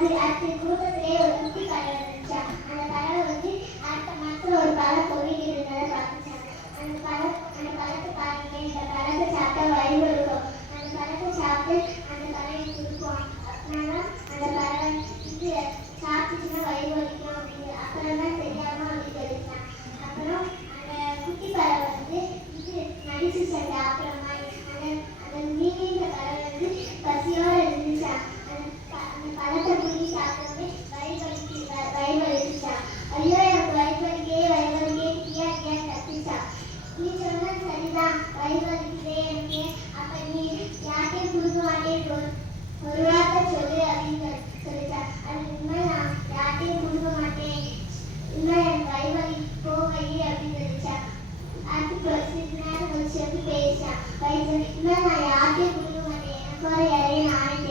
அது கூட்டத்திலே ஒரு குட்டி பறவை இருந்துச்சா. அந்த பறவை அடுத்த மரத்துல ஒரு பழம் பொறிட்டு இருந்ததை பார்த்துச்சான். அந்த பழத்தை பாருங்க, இந்த பழத்தை சாப்பிட்டா வயிறு இருக்கும், அந்த பழத்தை சாப்பிட்டு அந்த பறவை கொடுக்கும், அதனால அந்த பறவை சாப்பிட்டுச்சுன்னா வயிறு வலிக்கும் அப்படின்னு அப்புறம் தான் தெரியாம அப்படி தெரிவிச்சான். அப்புறம் அந்த குட்டி பறவை நடிச்சு சென்ற அப்புறமா அந்த மீனின்ற பறவை பசியோட இருந்துச்சா. அந்த பழத்தை புரிஞ்சு சாப்பிட்டோமே வயிறு வலிச்சுச்சா. ஐயோ எனக்கு வயிறு வலிக்கே கியா கத்துச்சா. நீ சொன்ன சரிதான், வயிறு வலிக்குதே எனக்கு, அப்ப நீ யார்ட்டையும் கொடுக்க மாட்டேன்னு ஒரு வார்த்தை சொல்லு அப்படின்னு சொல்லிச்சா. அது உண்மைதான், யார்ட்டையும் கொடுக்க மாட்டேன், இன்னும் எனக்கு வயிறு வலி போவை அப்படின்னு சொல்லிச்சா. அடுத்து சிறிது நேரம் கழிச்சு பேசிச்சான். வயிறு இன்னும் நான் யார்ட்டையும் கொடுக்க மாட்டேன், எனக்கு வர யாரையும் நானே